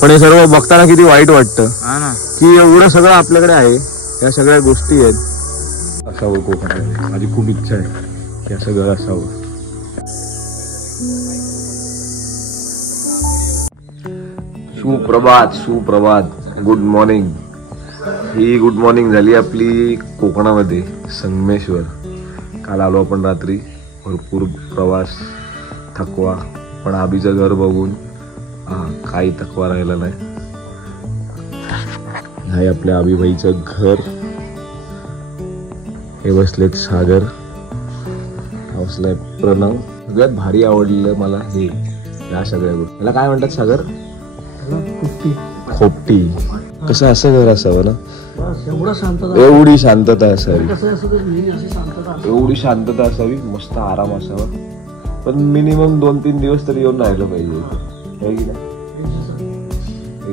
पण हे सर्व बघताना किती वाईट वाटतं की एवढं सगळं आपल्याकडे आहे, या सगळ्या गोष्टी आहेत. असावं कोकणात, माझी खूप इच्छा आहे की असं घर असावं. सुप्रभात, सुप्रभात, गुड मॉर्निंग. ही गुड मॉर्निंग झाली आपली कोकणामध्ये, संगमेश्वर. काल आलो आपण रात्री, भरपूर प्रवास, थकवा, पण आबीचं घर बघून काही थकवा राहिला नाही. हे आपल्या आबीबाईचं घर, हे बसलेत सागर, हा बसलाय प्रणव. सगळ्यात भारी आवडलेलं मला हे, या सगळ्या गोष्टी. याला काय म्हणतात सागर? खोपटी. कसं असं घर असावं ना, एवढी शांतता असावी, एवढी शांतता असावी, मस्त आराम असावा. पण मिनिमम 2-3 दिवस तरी येऊन राहिलं पाहिजे एक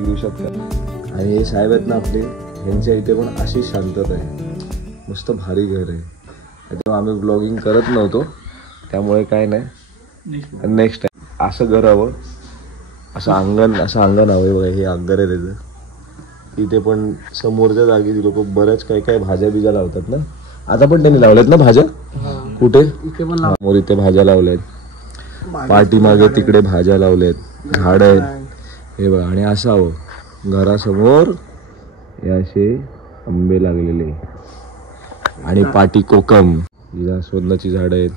दिवसात का. आणि हे साहेब आहेत ना आपले, यांच्या इथे पण अशी शांतता आहे, मस्त भारी घर आहे. तेव्हा आम्ही ब्लॉगिंग करत नव्हतो, त्यामुळे काय नाही. नेक्स्ट टाइम असं घर हवं, असं अंगण हवं. बघा हे अंगण आहे त्याचं. इथे पण समोरच्या जागी लोक बऱ्याच काय भाज्या बिज्या लावतात ना. आता पण त्यांनी लावल्यात ना भाज्या, कुठे समोर इथे भाज्या लावल्यात, पाठीमागे तिकडे भाज्या लावल्यात, झाड आहेत हे बघा. आणि असावं घरासमोर हे असे आंबे लागलेले, आणि पाठी कोकम, जास्वंदाची झाड आहेत,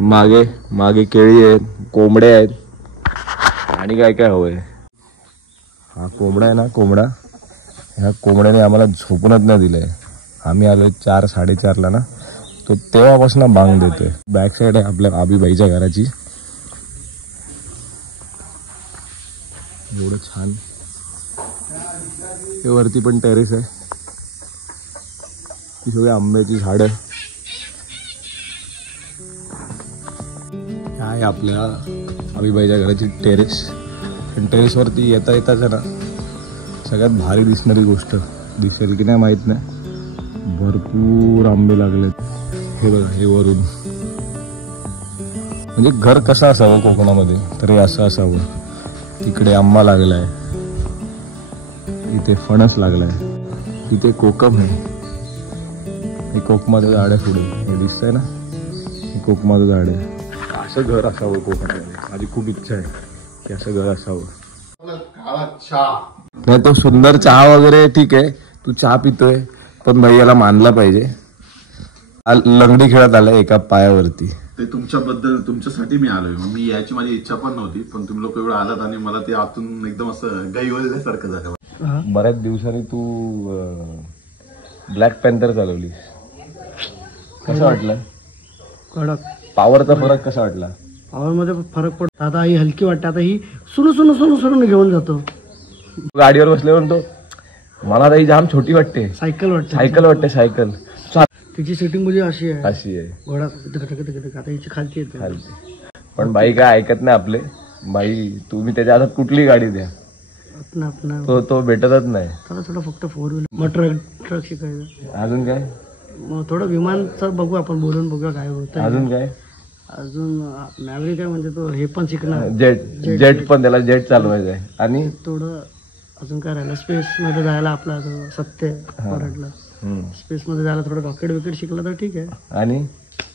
मागे केळी आहेत, कोंबड्या आहेत, आणि काय काय हवंय. हा कोंबडा आहे ना, कोंबडा, ह्या कोंबड्याने आम्हाला झोपूनच नाही दिलंय. आम्ही आलोय 4-4:30 ना, तो तेव्हापासून बांग देतोय. बॅक साईड आहे आपल्या आबीबाईच्या घराची. एवढं छान. हे वरती पण टेरेस आहे, ती सगळी आंब्याची झाडं. आहे आपल्या आबीबाईच्या घराची टेरेस. पण टेरेसवरती येता येताच ना सगळ्यात भारी दिसणारी गोष्ट दिसेल की नाही माहीत नाही, भरपूर आंबे लागलेत. हे बघा, हे वरून. म्हणजे घर कसं असावं कोकणामध्ये, तरी असं असावं. इकडे आंबा लागलाय, इथे फणस लागलाय, इथे कोकम आहे. हे कोकमाचं झाड आहे पुढे, हे दिसतंय ना, हे कोकमाचं झाड आहे. असं घर असावं कोकणामध्ये, माझी खूप इच्छा आहे की असं घर असावं. नाही तो सुंदर चहा वगैरे ठीक आहे, तू चहा पितोय, पण भैयाला मानला पाहिजे. लंगडी खेळत आलाय एका पायावरती. ते तुमच्याबद्दल, तुमच्यासाठी मी आलोय. मी याची माझी इच्छा पण नव्हती, पण तुम्ही लोक एवढं आलात आणि मला ते आतून एकदम असं गाईवल्यासारखं झालं. बऱ्याच दिवसांनी तू ब्लॅक पॅन्थर चालवलीस, कसं वाटलं? कडक. पॉवरचा फरक कसा वाटला? पॉवर मध्ये फरक पडतो. आता ही हलकी वाटते, आता ही सुरू घेऊन जातो. गाडीवर बसल्यावर तो मला आता ही जाम छोटी वाटते, सायकल वाटते. तिची सिटिंग म्हणजे अशी आहे घोडा, आता हिची खालची येते. पण बाई काय ऐकत नाही आपले. बाई तुम्ही त्याच्या हातात कुठली गाडी द्या, तो भेटतच नाही. थोडं फक्त 4 व्हीलर, मग ट्रक शिकायचं. अजून काय? मग थोडं विमानचं बघू आपण, बोलून बघूया काय होतं. अजून काय? अजून मॅव्हरिक आहे, म्हणजे तो हे पण शिकणार, जेट पण, त्याला जेट चालवायचं आहे. आणि थोडं अजून काय राहिलं, स्पेस मध्ये जायला. आपला सत्य परटला, स्पेस मध्ये जायला थोडं रॉकेट विकेट शिकला तर ठीक आहे. आणि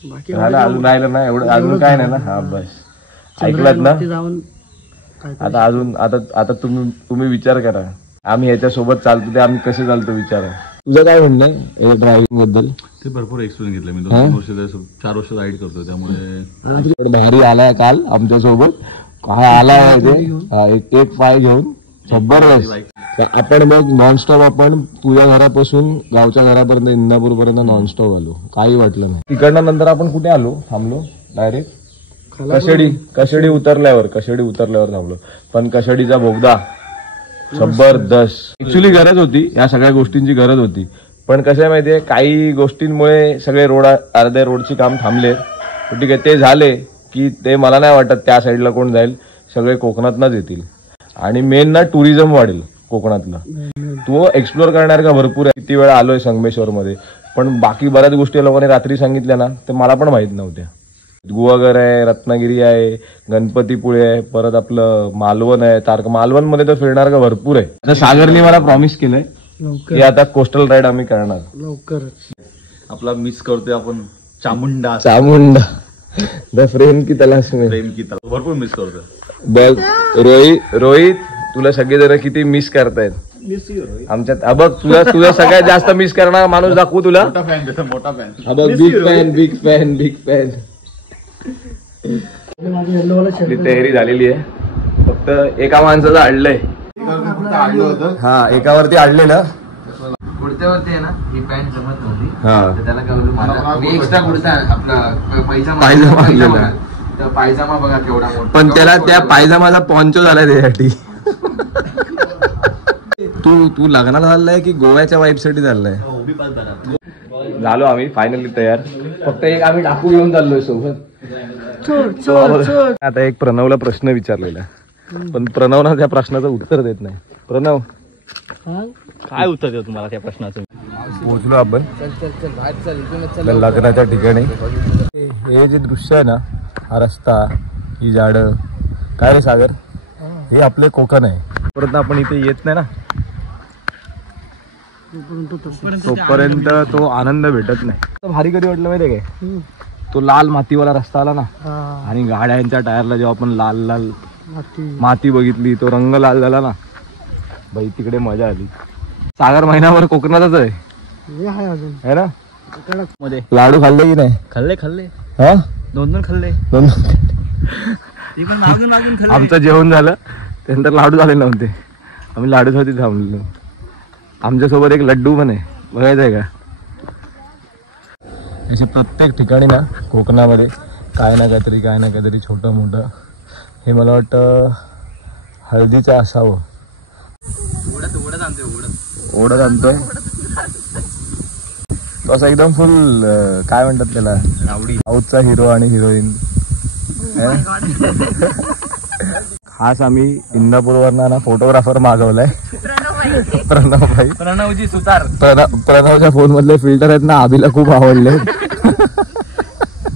बाकी अजून राहिलं ना एवढं, अजून काय नाही ना. हा बस ऐकलात ना. जाऊन आता अजून आता तुम्ही विचार करा, आम्ही याच्या सोबत चालतो ते आम्ही कसे चालतो विचारा. तुझं काय म्हणणं ड्रायव्हिंग बद्दल? ते भरपूर एक्सपिरियन्स घेतला मी. 2 वर्ष 4 वर्ष राईड करतो, त्यामुळे भारी आलाय काल आमच्या सोबत. काय आलाय ते एक पाय घेऊन जबरदस्त. आपण मग नॉनस्टॉप, आपण तुझ्या घरापासून गावच्या घरापर्यंत, इंदापूर पर्यंत नॉनस्टॉप आलो, काही वाटलं नाही. तिकडनं नंतर आपण कुठे आलो, थांबलो डायरेक्ट कशेडी उतरल्यावर थांबलो. पण कशेडीचा बोगदा जबरदस्त. ऍक्च्युली गरज होती, या सगळ्या गोष्टींची गरज होती. पण कसं आहे माहितीये, काही गोष्टींमुळे सगळे अर्ध्या रोडची काम थांबले. ठीक आहे, ते झाले की ते मला नाही वाटत त्या साईडला कोण जाईल, सगळे कोकणातनच येतील. आणि मेन ना टुरिझम वाढेल कोकणातलं. तो एक्सप्लोर करणार का भरपूर आहे. किती वेळा आलोय संगमेश्वर मध्ये, पण बाकी बऱ्याच गोष्टी लोकांनी रात्री सांगितल्या ना, ते मला पण माहित नव्हत्या. गुहागर आहे, रत्नागिरी आहे, गणपतीपुळे आहे, परत आपलं मालवण आहे, तारका. मालवण मध्ये तर फिरणार का भरपूर आहे. आता सागरने मला प्रॉमिस केलंय की आता कोस्टल राईड आम्ही करणार लवकरच. आपला मिस करतोय आपण चामुंडा द फ्रेम की तलाश में. प्रेम की तलाश भरपूर मिस करतोय. बघ रोहित तुला सगळेजण किती मिस करतायत. आमच्यात बघ तुला सगळ्यात जास्त मिस करणारा माणूस दाखवू तुला. मोठा फॅन. Big fan. आपली तयारी झालेली आहे. फक्त एका माणसाचं अडलंय. हा एकावरती अडलेलं. कुर्त्यावरती आहे ना ही पॅन्ट जमत नव्हती. हा त्याला काय होतं मी एक्स्ट्रा कुर्ता आपला पायजामा बघा केवढा मोठा. पण त्याला त्या पायजामाचा पॉन्चो झालाय त्यासाठी. तू लग्नाला चाललाय की गोव्याच्या वाईफ साठी चाललाय. झालो आम्ही फायनली तयार. फक्त एक आम्ही टाकू घेऊन चाललोय सोबत. आता एक प्रणवला प्रश्न विचारलेला पण प्रणवना त्या प्रश्नाचं उत्तर देत नाही. प्रणव काय उत्तर देऊ तुम्हाला त्या प्रश्नाचं. पोहोचलो आपण लग्नाच्या ठिकाणी. हे जे दृश्य आहे ना, हा रस्ता, ही झाडं, काय रे सागर, हे आपले कोकण आहे. परत आपण इथे येत नाही ना तोपर्यंत तो आनंद भेटत नाही. भारी कधी वाटलं माहितीये काय, तो लाल मातीवाला रस्ता आला ना आणि गाड्यांच्या टायरला जेव्हा आपण लाल लाल माती बघितली, तो रंग लाल झाला ना बाई, तिकडे मजा आली. सागर महिनाभर कोकणातच आहे ना. लाडू खाल्ले की नाही. खाल्ले हा 2 खाल्ले. आमचं जेवण झालं त्यानंतर लाडू झाले नव्हते. आम्ही लाडूसाठी थांबलेलो. आमच्यासोबत एक लड्डू पण आहे, बघायचं आहे का. असे प्रत्येक ठिकाणी ना कोकणामध्ये काय ना काहीतरी छोटं मोठं. हे मला वाटतं हळदीचं असावं. ओढत आणतोय तो असं एकदम फुल काय म्हणतात त्याला, साऊथचा हिरो आणि हिरोईन. खास आम्ही इंदापूरवरनं ना फोटोग्राफर मागवलाय, प्रणवजी सुतार. प्रणवच्या फोन मधले फिल्टर आहेत ना, आबीला खूप आवडले.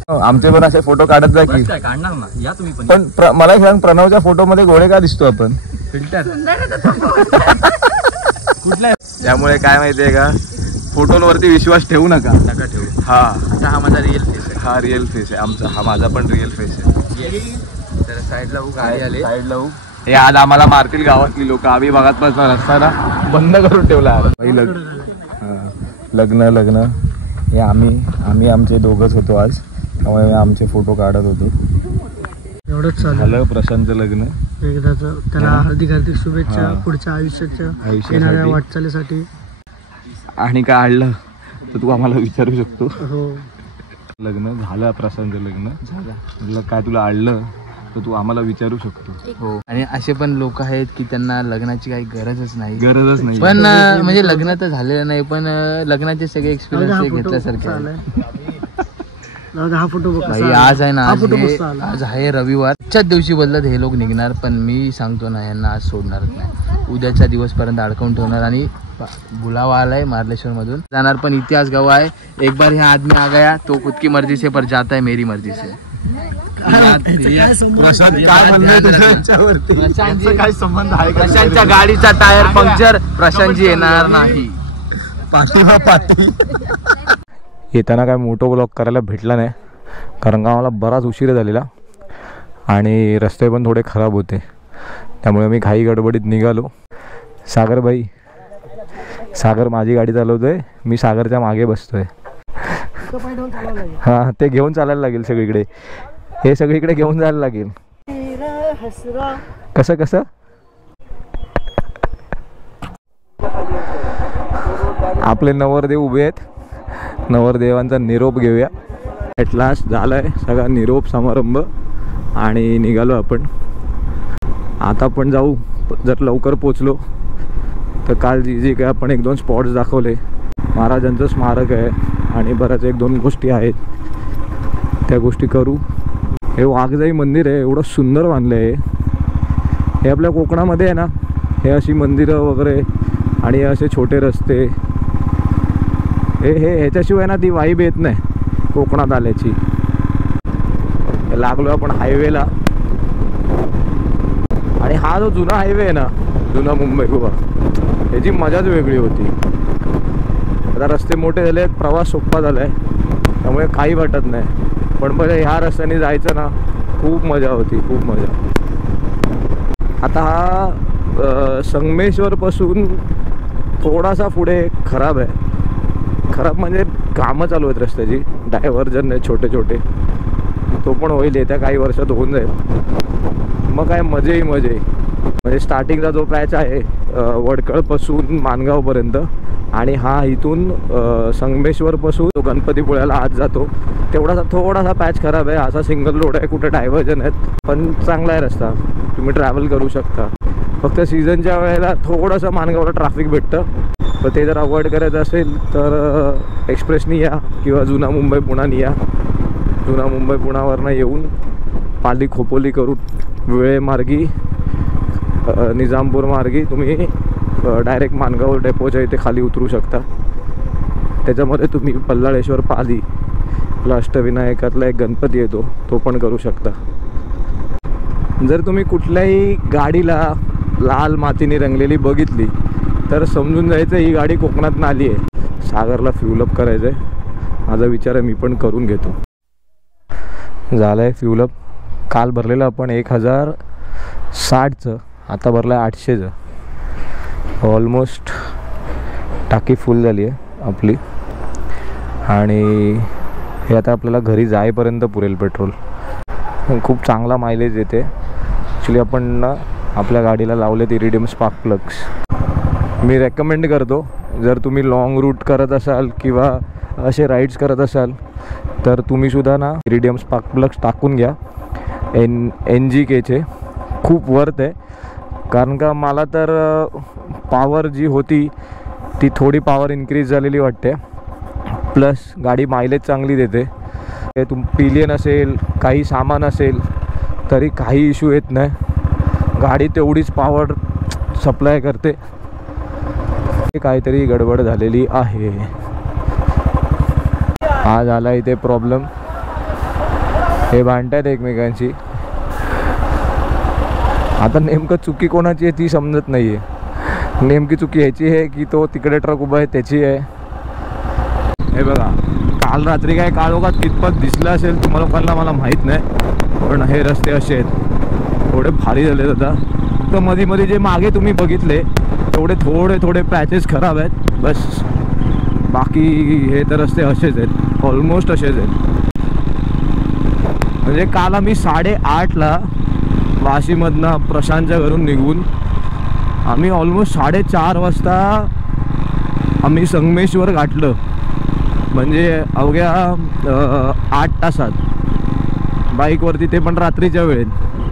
आमचे पण असे फोटो काढत जा की. काढणार ना, या तुम्ही पण मला सांग, प्रणवच्या फोटो मध्ये गोळे का दिसतो आपण. फिल्टर कुठला. त्यामुळे काय माहितीये का, फोटोवरती विश्वास ठेवू नका. हा माझा रिअल फेस आहे. हा रिअल फेस आहे आमचा. हा माझा पण रिअल फेस आहे. तर साईडला गाडी आली. साईडला हे आज आम्हाला मारतील गावातली लोक. आम्ही बघत पण रस्ता बंद करून ठेवला. लग्न हे आम्ही आमचे दोघंच होतो आज, त्यामुळे आमचे फोटो काढत होतो. एवढंच झालं प्रशांतचं लग्न. एकदाच त्याला हार्दिक शुभेच्छा पुढच्या आयुष्याच्या येणाऱ्या वाटचालीसाठी. आणि काय आणलं तर तू आम्हाला विचारू शकतो. हो, लग्न झालं, प्रशांतचं लग्न झालं, काय तुला आणलं तर तू आम्हाला विचारू शकतो. हो, आणि असे पण लोक आहेत की त्यांना लग्नाची काही गरजच नाही. नाही पण म्हणजे लग्न तर झालेलं नाही, पण लग्नाचे सगळे एक्सपिरियन्स घेतल्यासारखे. हा फोटो आज आहे ना, आज आहे रविवार. च्याच दिवशी बदलत हे लोक निघणार, पण मी सांगतो ना यांना आज सोडणारच नाही. उद्याच्या दिवस पर्यंत अडकवून ठेवणार. आणि बुलावा आलाय मार्लेश्वर मधून जाणार, पण इतिहास गवाह है. एक बार यहाँ आदमी आ गया तो खुद की मर्जी से पर जाता है मेरी मर्जी से. काय संबंध आहे. प्रशांतच्या गाडीचा टायर पंक्चर, प्रशांतजी येणार नाही. येताना काय मोठं ब्लॉग करायला भेटला नाही, कारण का मला बराच उशीर झालेला आणि रस्ते पण थोडे खराब होते. त्यामुळे मी घाई गडबडीत निघालो. सागर माझी गाडी चालवतोय, मी सागरच्या मागे बसतोय. हा, ते घेऊन चालायला लागेल सगळीकडे. हे सगळीकडे घेऊन जायला लागेल. कसं आपले नवरदेव उभे आहेत. नवरदेवांचा निरोप घेऊया. ॲट लास्ट झालाय सगळा निरोप समारंभ आणि निघालो आपण. आता पण जाऊ, जर लवकर पोचलो तर काल जे काय आपण 1-2 स्पॉट्स दाखवले. महाराजांचं स्मारक आहे आणि बऱ्याच 1-2 गोष्टी आहेत, त्या गोष्टी करू. हे वाघजाई मंदिर आहे, एवढं सुंदर बांधलं आहे. हे आपल्या कोकणामध्ये आहे ना, हे अशी मंदिरं वगैरे आणि असे छोटे रस्ते, हे ह्याच्याशिवाय ना ती वाईब येत नाही कोकणात आल्याची. लागलो आपण हायवेला. आणि हा जो जुना हायवे आहे ना, जुना मुंबई गोवा, याची मजाच वेगळी होती. आता रस्ते मोठे झाले, प्रवास सोपा झाला आहे, त्यामुळे काही वाटत नाही. पण पहिले ह्या रस्त्याने जायचं ना, खूप मजा होती, खूप मजा. आता हा संगमेश्वरपासून थोडासा पुढे खराब आहे. खराब म्हणजे कामं चालू आहेत रस्त्याची, डायव्हर्जन आहे छोटे छोटे. तो पण होईल, येत्या काही वर्षात होऊन जाईल. मग काय मजे मजे. म्हणजे स्टार्टिंगचा जो पॅच आहे वडकळपासून माणगावपर्यंत, आणि हा इथून संगमेश्वरपासून तो गणपतीपुळ्याला आत जातो, तेवढासा थोडासा पॅच खराब आहे. असा सिंगल रोड आहे, कुठे डायव्हर्जन आहेत, पण चांगला आहे रस्ता, तुम्ही ट्रॅव्हल करू शकता. फक्त सीझनच्या वेळेला थोडंसं माणगावला ट्रॅफिक भेटतं, पण ते जर अवॉइड करायचं असेल तर एक्सप्रेसनी या किंवा जुना मुंबई पुणानी या. जुना मुंबई पुणावरनं येऊन पाली खोपोली करून वेळेमार्गी निजामपूर मार्गी तुम्ही डायरेक्ट माणगाव डेपोच्या इथे खाली उतरू शकता. त्याच्यामध्ये तुम्ही पल्लाळेश्वर पाली, आपला अष्टविनायकातला एक गणपती येतो, तो पण करू शकता. जर तुम्ही कुठल्याही गाडीला लाल मातीने रंगलेली बघितली तर समजून जायचं ही गाडी कोकणातून आली आहे. सागरला फ्युलअप करायचं आहे, माझा विचार आहे मी पण करून घेतो. झालं आहे फ्युलअप. काल भरलेलं आपण 1060चं, आता भरलं आहे 800चं. ऑलमोस्ट टाकी फुल झाली आहे आपली. आणि हे आता आपल्याला घरी जाईपर्यंत पुरेल पेट्रोल. खूप चांगला मायलेज येते. ॲक्च्युली आपण ना आपल्या गाडीला लावलेत इरिडियम स्पार्क प्लग्स. मी रेकमेंड करतो, जर तुम्ही लाँग रूट करत असाल किंवा असे राईड्स करत असाल तर तुम्हीसुद्धा ना इरिडियम स्पार्क प्लग्स टाकून घ्या. NGKचे खूप वर्थ आहे. कारण का मला तर पॉवर जी होती ती थोडी पॉवर इन्क्रीज झालेली वाटते. प्लस गाडी मायलेज चांगली देते. पिलियन असेल, काही सामान असेल तरी काही इश्यू येत नाही. गाडी तेवढीच पॉवर सप्लाय करते. काहीतरी गडबड झालेली आहे. आज आला इथे प्रॉब्लेम. हे भांडतात एकमेकांची. आता नेमकं चुकी कोणाची आहे ती समजत नाही आहे. नेमकी चुकी ह्याची आहे की तो तिकडे ट्रक उभा आहे त्याची आहे. हे बघा, काल रात्री काय काळोखात कितपत दिसलं असेल तुम्हाला लोकांना मला माहीत नाही, पण हे रस्ते असे आहेत, थोडे भारी झालेत आता. तर मध्ये मध्ये जे मागे तुम्ही बघितले तेवढे थोडे थोडे पॅचेस खराब आहेत बस. बाकी हे तर रस्ते असेच आहेत, ऑलमोस्ट असेच आहेत. म्हणजे काल आम्ही 8:30ला वाशीमधनं प्रशांतच्या घरून निघून आम्ही ऑलमोस्ट 4:30 वाजता आम्ही संगमेश्वर गाठलं. म्हणजे अवघ्या 8 तासात बाईकवरती, ते पण रात्रीच्या वेळेत.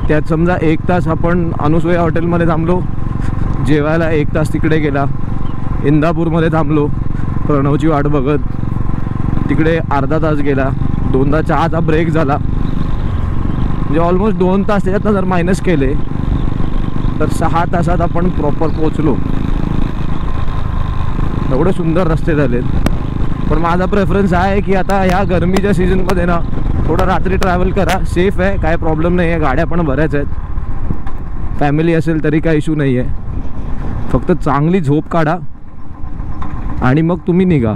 त्यात समजा 1 तास आपण अनुसूया हॉटेलमध्ये थांबलो जेवायला, 1 तास तिकडे गेला. इंदापूरमध्ये थांबलो प्रणवची वाट बघत, तिकडे अर्धा तास गेला. 2दा चहाचा ब्रेक झाला. म्हणजे ऑलमोस्ट 2 तास त्याच्यात जर मायनस केले तर 6 तासात आपण प्रॉपर पोचलो. एवढे सुंदर रस्ते झालेत. पण माझा प्रेफरन्स आहे की आता ह्या गरमीच्या सीझनमध्ये ना थोडं रात्री ट्रॅव्हल करा. सेफ आहे, काय प्रॉब्लेम नाही आहे. गाड्या पण बऱ्याच आहेत. फॅमिली असेल तरी काही इश्यू नाही आहे. फक्त चांगली झोप काढा आणि मग तुम्ही निघा.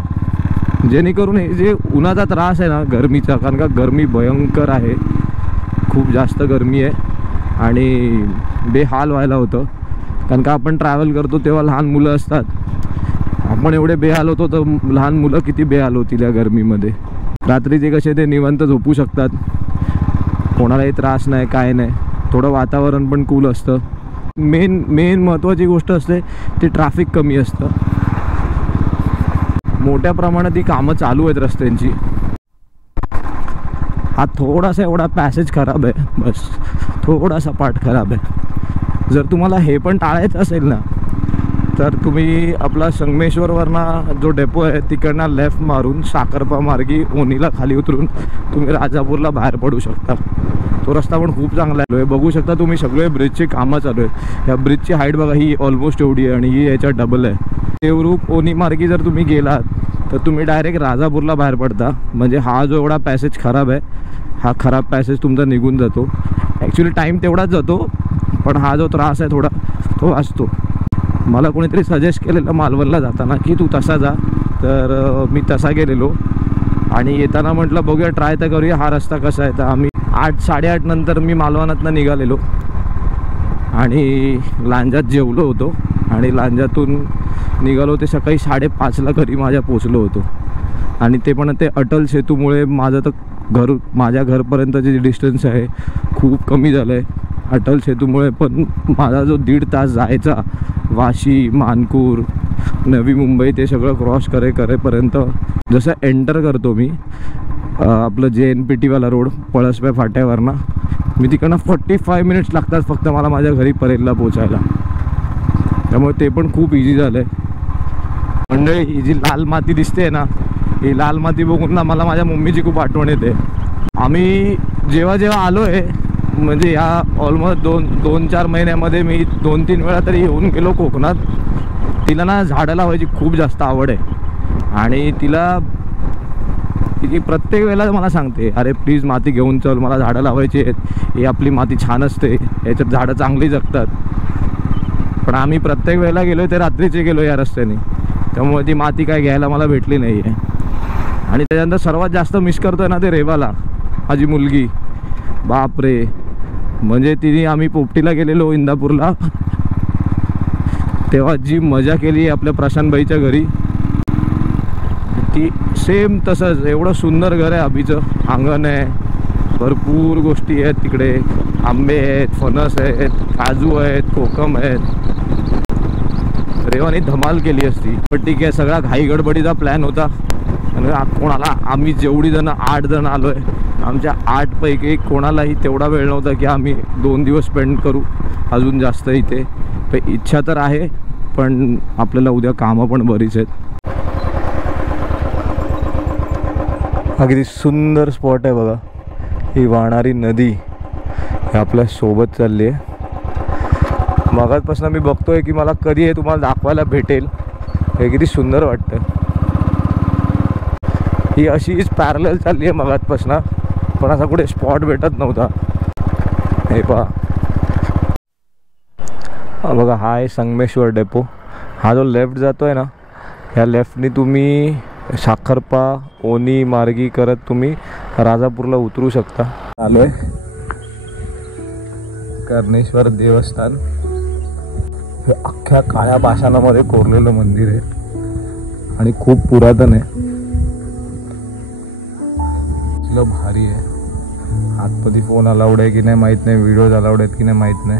जेणेकरून हे जे उन्हाचा त्रास आहे ना गरमीचा, कारण का गरमी भयंकर आहे, खूप जास्त गरमी आहे आणि बेहाल व्हायला होतं. कारण का आपण ट्रॅव्हल करतो तेव्हा लहान मुलं असतात. आपण एवढे बेहाल होतो तर लहान मुलं किती बेहाल होतील या गरमीमध्ये. रात्रीचे कसे ते निवांत झोपू शकतात, कोणालाही त्रास नाही, काय नाही. थोडं वातावरण पण कूल असतं. मेन महत्त्वाची गोष्ट असते ती ट्रॅफिक कमी असतं. मोठ्या प्रमाणात ही कामं चालू आहेत रस्त्यांची. हा थोडासा एवढा पॅसेज खराब आहे बस, थोडासा पार्ट खराब आहे. जर तुम्हाला हे पण टाळायचं असेल ना तर तुम्ही आपला संगमेश्वरवरनं जो डेपो आहे तिकडनं लेफ्ट मारून साखरपा मार्गी ओनीला खाली उतरून तुम्ही राजापूरला बाहेर पडू शकता. तो रस्ता पण खूप चांगला आहे. बघू शकता तुम्ही सगळे ब्रिजचे कामं चालू आहेत. या ब्रिजची हाईट बघा, ही ऑलमोस्ट एवढी आहे आणि ही याच्या डबल आहे. देवरूप ओनी मार्गी जर तुम्ही गेलात तर तुम्ही डायरेक्ट राजापूरला बाहेर पडता. म्हणजे हा जो एवढा पॅसेज खराब आहे, हा खराब पॅसेज तुमचा निघून जातो. ॲक्च्युली टाईम तेवढाच जातो, पण हा जो त्रास आहे थोडा तो असतो. मला कोणीतरी सजेस्ट केलेलं मालवणला जाताना की तू तसा जा, तर मी तसा गेलेलो आणि येताना म्हटलं बघूया ट्राय तर करूया हा रस्ता कसा आहे. तर आम्ही 8-8:30 नंतर मी मालवणातनं निघालेलो आणि लांजात जेवलो होतो आणि लांजातून निघालो ते सकाळी 5:30ला घरी माझ्या पोचलो होतो. आणि ते पण ते अटल सेतूमुळे माझं तर माझ्या घरपर्यंतचे जे डिस्टन्स आहे खूप कमी झालं आहे. अटल सेतूमुळे पण माझा जो 1.5 तास जायचा वाशी, मानपूर, नवी मुंबई ते सगळं क्रॉस करेपर्यंत जसं एंटर करतो मी आपलं JNPTवाला रोड पळसपे फाट्यावरनं, मी तिकडनं 45 मिनिट्स लागतात फक्त मला माझ्या घरी परेलला पोचायला. त्यामुळे ते पण खूप इझी झालं आहे. म्हणजे ही जी लाल माती दिसते ना, ही लाल माती बघून ना मला माझ्या मम्मीची खूप आठवण येते. आम्ही जेव्हा आलो आहे म्हणजे या ऑलमोस्ट 2-4 महिन्यामध्ये मी 2-3 वेळा तरी येऊन गेलो कोकणात. तिला ना झाडं लावायची खूप जास्त आवड आहे आणि तिला ती प्रत्येक वेळेला मला सांगते अरे प्लीज माती घेऊन चल, मला झाडं लावायची आहेत, ही आपली माती छान असते, याच्यात झाडं चांगली जगतात. पण आम्ही प्रत्येक वेळेला गेलो ते रात्रीचे गेलो या रस्त्याने, त्यामुळे ती माती काय घ्यायला मला भेटली नाही आहे. आणि त्याच्यानंतर सर्वात जास्त मिस करतोय ना ते रेवाला, माझी मुलगी. बापरे, म्हणजे तिने आम्ही पोपटीला गेलेलो इंदापूरला, तेव्हा जी मजा केली आपल्या प्रशांतभाईच्या घरी, ती सेम तसंच. एवढं सुंदर घर आहे, अभिचं अंगण आहे, भरपूर गोष्टी आहेत तिकडे, आंबे आहेत, फणस आहेत, काजू आहेत, कोकम आहेत. रेवाने धमाल केली असती. पण ठीक आहे, सगळा घाई गडबडीचा प्लॅन होता. आणि कोणाला आम्ही जेवढी जण 8 जण आलो आहे, आमच्या 8 पैकी कोणालाही तेवढा वेळ नव्हता की आम्ही 2 दिवस स्पेंड करू अजून जास्त इथे. तर इच्छा तर आहे, पण आपल्याला उद्या कामं पण बरीच आहेत. अगदी सुंदर स्पॉट आहे बघा, ही वाहणारी नदी हे आपल्या सोबत चालली आहे. मगाचपासून मी बघतोय की मला कधी हे तुम्हाला दाखवायला भेटेल. हे किती सुंदर वाटतं. ही अशीच पॅरलल चालली आहे मगाचपासून, पण असा कुठे स्पॉट भेटत नव्हता. हे पहा बघा, हा आहे संगमेश्वर डेपो. हा जो लेफ्ट जातो आहे ना, ह्या लेफ्टनी तुम्ही साखरपा, ओनी मार्गी करत तुम्ही राजापूरला उतरू शकता. आलो आहे कर्णेश्वर देवस्थान. हे अख्ख्या काळ्या पाषाणामध्ये कोरलेलं मंदिर आहे आणि खूप पुरातन आहे. भारी आहे. आतमध्ये फोन अलाउड आहे की नाही माहीत नाही, व्हिडिओज अलाउड आहेत की नाही माहीत नाही.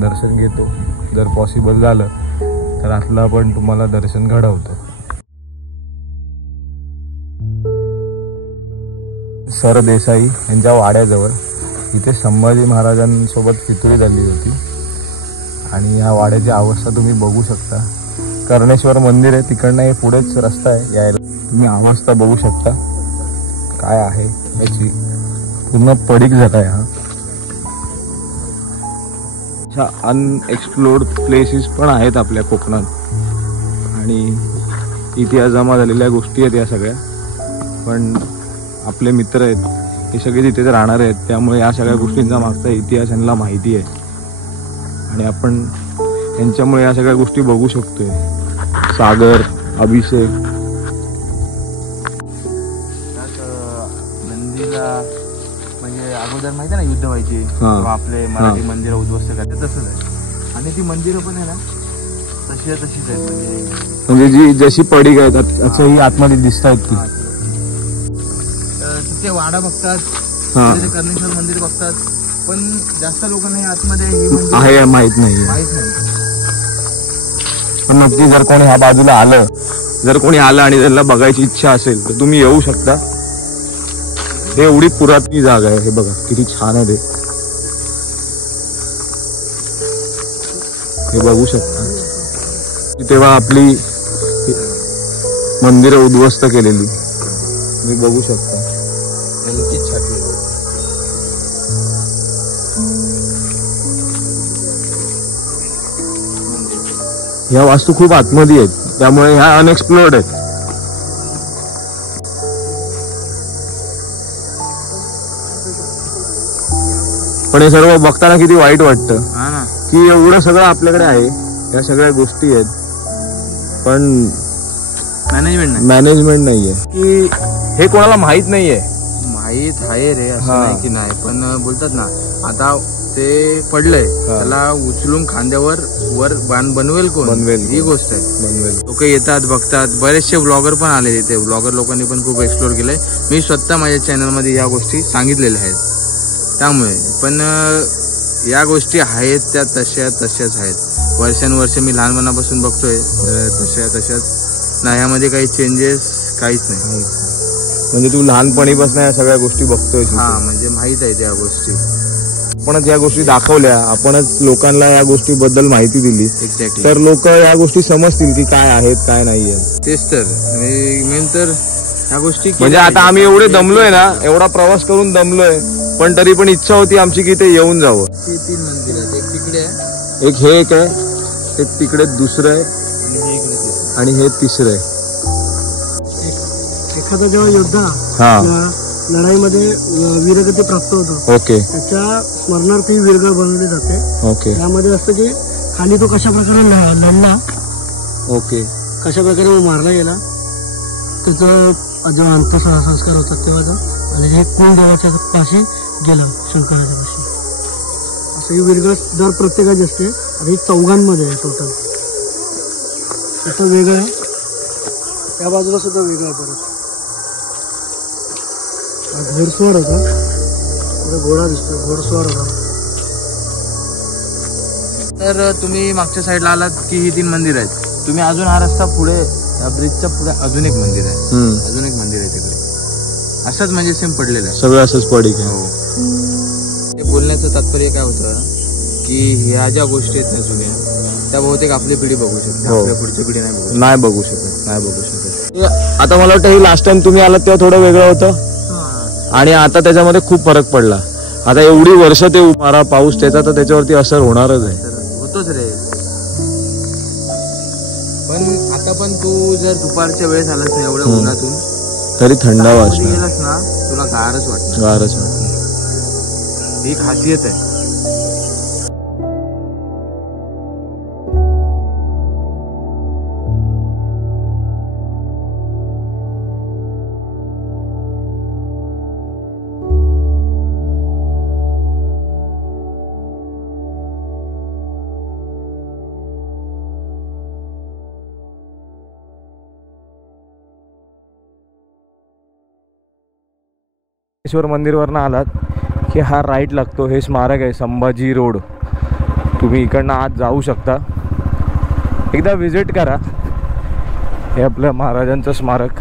दर्शन घेतो, जर पॉसिबल झालं तर आतला पण तुम्हाला दर्शन घडवतो. सरदेसाई यांच्या वाड्याजवळ इथे संभाजी महाराजांसोबत फितुरी झाली होती आणि या वाड्याची अवस्था तुम्ही बघू शकता. कर्णेश्वर मंदिर आहे, तिकडनं हे पुढेच रस्ता आहे यायला. तुम्ही अवस्था बघू शकता काय आहे याची, पूर्ण पडीक झाला आहे हा. अशा अनएक्सप्लोर्ड प्लेसेस पण आहेत आपल्या कोकणात आणि इतिहास जमा झालेल्या गोष्टी आहेत या सगळ्या. पण आपले मित्र आहेत हे सगळे तिथेच राहणार आहेत, त्यामुळे या सगळ्या गोष्टींचा मागचा इतिहास यांना माहिती आहे आणि आपण यांच्यामुळे या सगळ्या गोष्टी बघू शकतोय. सागर, अभिषेक, म्हणजे अगोदर माहिती आहे ना युद्ध व्हायची, आपले मराठी मंदिरं उद्ध्वस्त करतात, तसंच आहे. आणि ती मंदिरं पण आहे ना तशीच आहेत. म्हणजे जी जशी पडीक आहेत असंही आतमध्ये दिसत आहेत ती. ते वाडा बघतात, कर्णेश्वर मंदिर बघतात, पण जास्त लोकांना आतमध्ये आहे माहित नाही. पण नक्की जर कोणी ह्या बाजूला आलं, जर कोणी आलं आणि त्यांना बघायची इच्छा असेल तर तुम्ही येऊ शकता. हे एवढी पुरातनी जागा आहे. हे बघा किती छान आहे ते, हे बघू शकता. तेव्हा आपली मंदिरं उद्ध्वस्त केलेली तुम्ही बघू शकता. ह्या वास्तू खूप आतमध्ये आहेत, त्यामुळे ह्या अनएक्सप्लोर्ड आहेत. पण हे सर्व बघताना किती वाईट वाटतं हा ना. की एवढं सगळं आपल्याकडे आहे, या सगळ्या गोष्टी आहेत, पण मॅनेजमेंट नाहीये, की हे कोणाला माहित नाहीये. माहित आहे रे, असं नाही की नाही, पण बोलतात ना आता ते पडलंय त्याला उचलून खांद्यावर वर बनवेल कोण, ही गोष्ट आहे. लोक येतात बघतात, बरेचसे ब्लॉगर पण आले तिथे, ब्लॉगर लोकांनी पण खूप एक्सप्लोर केलंय. मी स्वतः माझ्या चॅनलमध्ये या गोष्टी सांगितलेल्या आहेत. त्यामुळे पण या गोष्टी आहेत त्या तशाच आहेत. वर्षानुवर्ष मी लहानपणापासून बघतोय तशाच नाही, ह्यामध्ये काही चेंजेस काहीच नाही. म्हणजे तू लहानपणीपासून या सगळ्या गोष्टी बघतोय. हा, म्हणजे माहित आहे त्या गोष्टी. आपणच या गोष्टी दाखवल्या, आपणच लोकांना या गोष्टीबद्दल माहिती दिली, एक्झॅक्टली, तर लोक या गोष्टी समजतील की काय आहेत काय नाहीये. तेच तर मेन तर ह्या गोष्टी. म्हणजे आता आम्ही एवढे दमलोय ना, एवढा प्रवास करून दमलोय, पण तरी पण इच्छा होती आमची की ते येऊन जावं. ते 3 मंदिर आहेत, एक तिकडे आहे, एक हे एक आहे, ते तिकडे दुसरं आहे, आणि हे तिसरं आहे. एखादा जेव्हा योद्धा हा लढाईमध्ये वीरगती प्राप्त होतो, ओके, त्याच्या स्मरणार्थ ही वीरगळ बनवली जाते. ओके, त्यामध्ये असतं की खाली तो कशा प्रकारे लढला, ओके, कशा प्रकारे मारला गेला, त्याचं जेव्हा अंत्यसंस्कार होतात तेव्हा, आणि हे कुल देवाच्या पाशी गेला, शंकराच्या पाशी. असं ही वीरगळ दर प्रत्येकाची असते. आणि 4 आहे टोटल. असं वेगळं आहे, त्या बाजूला सुद्धा वेगळं आहे. परत घोडस्वार होता, घोडा दिसतो, घोडस्वार होता. तर तुम्ही मागच्या साईडला आलात की ही 3 मंदिर आहेत. तुम्ही अजून हा रस्ता पुढे, या ब्रिजच्या पुढे अजून एक मंदिर आहे, अजून एक मंदिर आहे तिकडे. असंच म्हणजे सेम पडलेलं आहे, सगळं असंच पडीक आहे. हो. हे बोलण्याचं तात्पर्य काय होतं की ह्या ज्या गोष्टी आहेत ना जुन्या, त्या बहुतेक आपली पिढी बघू शकते, आपल्या पुढची पिढी नाही बघू शकत. आता मला वाटतं हे लास्ट टाइम तुम्ही आलात तेव्हा थोडं वेगळं होतं, आणि आता त्याच्यामध्ये खूप फरक पडला. आता एवढी वर्ष ते मारा पाऊस त्याचा, तर त्याच्यावरती असर होणारच आहे. होतोच रे. पण आता पण तू जर दुपारच्या वेळेस आलास ना एवढ्या उन्हातून, तरी थंडावा असणार, गेलास ना तुला गारच वाटणार. ही खासियत आहे. मंदिरवरनं आलात की हा राईट लागतो, हे स्मारक आहे संभाजी रोड. तुम्ही इकडनं आत जाऊ शकता, एकदा विजिट करा. हे आपलं महाराजांचं स्मारक.